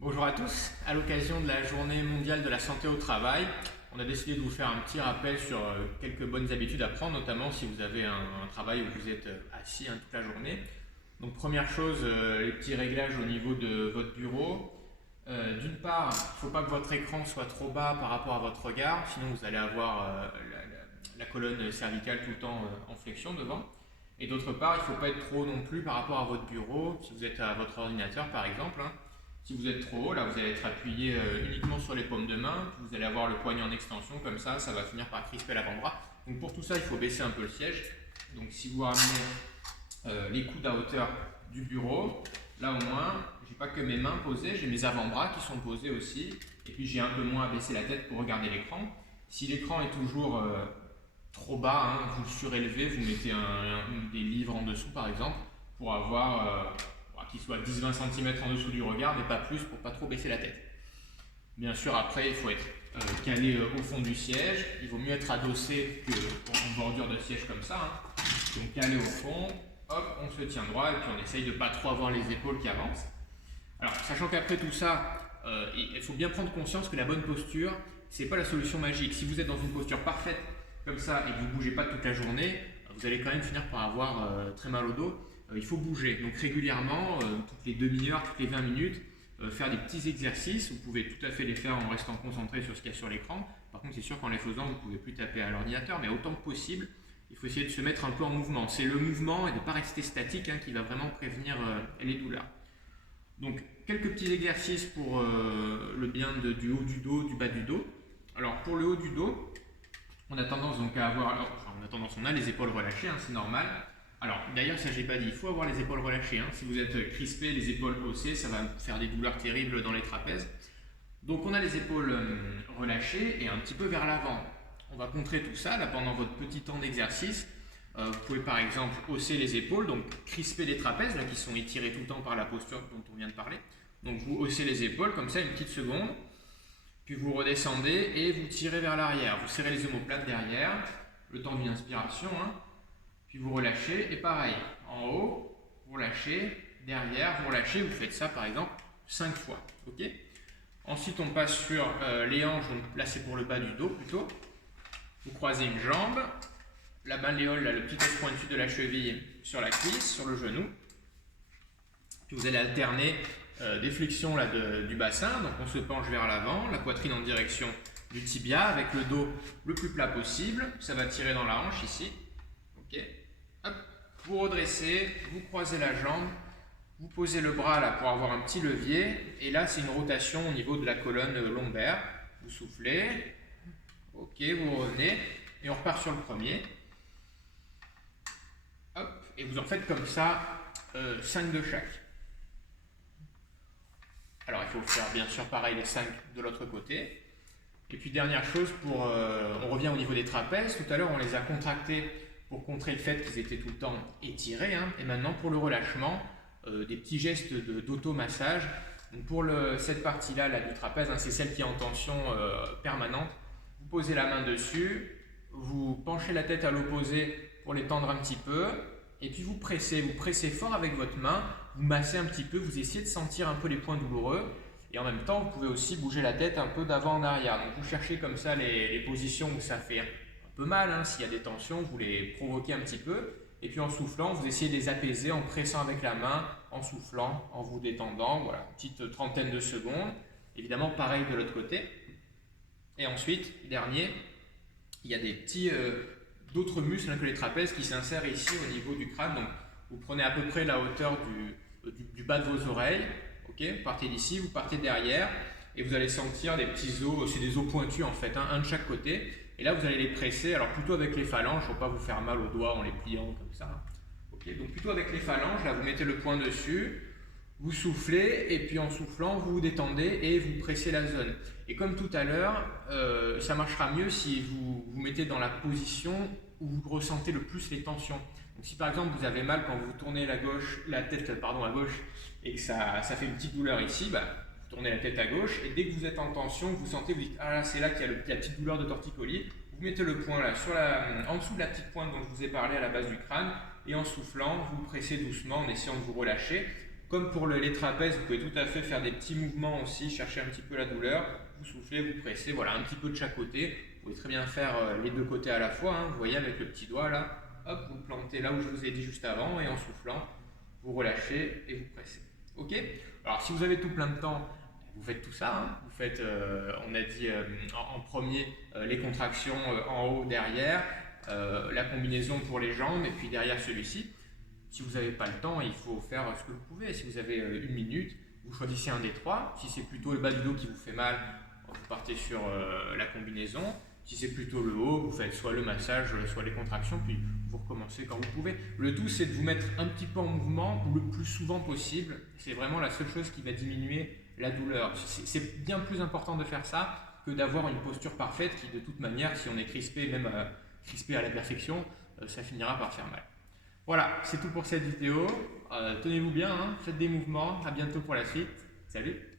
Bonjour à tous. À l'occasion de la journée mondiale de la santé au travail, on a décidé de vous faire un petit rappel sur quelques bonnes habitudes à prendre, notamment si vous avez un travail où vous êtes assis toute la journée. Donc première chose, les petits réglages au niveau de votre bureau. D'une part, il ne faut pas que votre écran soit trop bas par rapport à votre regard, sinon vous allez avoir la colonne cervicale tout le temps en flexion devant. Et d'autre part, il ne faut pas être trop haut non plus par rapport à votre bureau, si vous êtes à votre ordinateur par exemple, hein. Si vous êtes trop haut, là vous allez être appuyé uniquement sur les paumes de main, puis vous allez avoir le poignet en extension, comme ça va finir par crisper l'avant-bras. Donc pour tout ça, il faut baisser un peu le siège. Donc si vous ramenez les coudes à hauteur du bureau, là au moins, j'ai pas que mes mains posées, j'ai mes avant-bras qui sont posés aussi, et puis j'ai un peu moins à baisser la tête pour regarder l'écran. Si l'écran est toujours trop bas, hein, vous le surélevez, vous mettez des livres en dessous par exemple, pour avoir qu'il soit 10-20 cm en dessous du regard, mais pas plus pour pas trop baisser la tête. Bien sûr, après, il faut être calé au fond du siège. Il vaut mieux être adossé qu'en bordure de siège comme ça, hein. Donc calé au fond, hop, on se tient droit et puis on essaye de ne pas trop avoir les épaules qui avancent. Alors, sachant qu'après tout ça, il faut bien prendre conscience que la bonne posture, c'est pas la solution magique. Si vous êtes dans une posture parfaite comme ça et que vous ne bougez pas toute la journée, vous allez quand même finir par avoir très mal au dos. Il faut bouger. Donc régulièrement, toutes les demi-heures, toutes les 20 minutes, faire des petits exercices. Vous pouvez tout à fait les faire en restant concentré sur ce qu'il y a sur l'écran. Par contre, c'est sûr qu'en les faisant, vous ne pouvez plus taper à l'ordinateur, mais autant que possible, il faut essayer de se mettre un peu en mouvement. C'est le mouvement et de ne pas rester statique qui va vraiment prévenir les douleurs. Donc, quelques petits exercices pour le bien du haut du dos, du bas du dos. Alors, pour le haut du dos, on a tendance donc à avoir, on a les épaules relâchées, c'est normal. Alors, d'ailleurs, ça j'ai pas dit, il faut avoir les épaules relâchées. Si vous êtes crispé, les épaules haussées, ça va faire des douleurs terribles dans les trapèzes. Donc, on a les épaules relâchées et un petit peu vers l'avant. On va contrer tout ça là pendant votre petit temps d'exercice. Vous pouvez par exemple hausser les épaules, donc crisper les trapèzes là, qui sont étirés tout le temps par la posture dont on vient de parler. Donc, vous haussez les épaules comme ça une petite seconde. Puis vous redescendez et vous tirez vers l'arrière. Vous serrez les omoplates derrière, le temps d'une inspiration. Puis vous relâchez et pareil, en haut, vous relâchez, derrière, vous relâchez. Vous faites ça par exemple 5 fois. Okay. Ensuite, on passe sur les hanches. Donc là, c'est pour le bas du dos plutôt. Vous croisez une jambe, la malléole, là, le petit os pointu de la cheville sur la cuisse, sur le genou. Puis vous allez alterner des flexions là, du bassin, donc on se penche vers l'avant, la poitrine en direction du tibia avec le dos le plus plat possible, ça va tirer dans la hanche ici. Ok. Hop. Vous redressez, vous croisez la jambe, vous posez le bras là pour avoir un petit levier, et là c'est une rotation au niveau de la colonne lombaire. Vous soufflez, ok, vous revenez, et on repart sur le premier. Hop. Et vous en faites comme ça 5 de chaque. Alors il faut faire bien sûr pareil les 5 de l'autre côté. Et puis dernière chose, on revient au niveau des trapèzes. Tout à l'heure on les a contractés pour contrer le fait qu'ils étaient tout le temps étirés. Et maintenant pour le relâchement, des petits gestes d'automassage. Donc pour cette partie-là du trapèze, c'est celle qui est en tension permanente. Vous posez la main dessus, vous penchez la tête à l'opposé pour les tendre un petit peu. Et puis vous pressez fort avec votre main, vous massez un petit peu, vous essayez de sentir un peu les points douloureux. Et en même temps, vous pouvez aussi bouger la tête un peu d'avant en arrière. Donc vous cherchez comme ça les positions où ça fait un peu mal. S'il y a des tensions, vous les provoquez un petit peu. Et puis en soufflant, vous essayez de les apaiser en pressant avec la main, en soufflant, en vous détendant. Voilà, une petite trentaine de secondes. Évidemment, pareil de l'autre côté. Et ensuite, dernier, il y a des petits... d'autres muscles que les trapèzes qui s'insèrent ici au niveau du crâne. Donc vous prenez à peu près la hauteur du bas de vos oreilles. Okay, vous partez d'ici, vous partez derrière et vous allez sentir des petits os, c'est des os pointus en fait, un de chaque côté. Et là vous allez les presser, alors plutôt avec les phalanges, pour ne pas vous faire mal aux doigts en les pliant comme ça. Okay, donc plutôt avec les phalanges, là vous mettez le poing dessus, vous soufflez et puis en soufflant vous vous détendez et vous pressez la zone. Et comme tout à l'heure, ça marchera mieux si vous vous mettez dans la position où vous ressentez le plus les tensions. Donc si par exemple vous avez mal quand vous tournez la tête à gauche et que ça fait une petite douleur ici, vous tournez la tête à gauche et dès que vous êtes en tension, vous sentez, vous dites ah là c'est là qu'il y a la petite douleur de torticolis, vous mettez le poing là en dessous de la petite pointe dont je vous ai parlé à la base du crâne et en soufflant, vous pressez doucement en essayant de vous relâcher. Comme pour les trapèzes, vous pouvez tout à fait faire des petits mouvements aussi, chercher un petit peu la douleur. Vous soufflez, vous pressez, voilà, un petit peu de chaque côté. Vous pouvez très bien faire les deux côtés à la fois, hein. Vous voyez avec le petit doigt là, hop, vous plantez là où je vous ai dit juste avant et en soufflant, vous relâchez et vous pressez. Ok? Alors si vous avez tout plein de temps, vous faites tout ça, hein. Vous faites, on a dit en premier, les contractions en haut, derrière, la combinaison pour les jambes et puis derrière celui-ci. Si vous n'avez pas le temps, il faut faire ce que vous pouvez. Si vous avez une minute, vous choisissez un des trois. Si c'est plutôt le bas du dos qui vous fait mal, vous partez sur la combinaison. Si c'est plutôt le haut, vous faites soit le massage, soit les contractions, puis vous recommencez quand vous pouvez. Le tout, c'est de vous mettre un petit peu en mouvement le plus souvent possible. C'est vraiment la seule chose qui va diminuer la douleur. C'est bien plus important de faire ça que d'avoir une posture parfaite qui, de toute manière, si on est crispé, même crispé à la perfection, ça finira par faire mal. Voilà, c'est tout pour cette vidéo. Tenez-vous bien, hein, faites des mouvements. À bientôt pour la suite. Salut!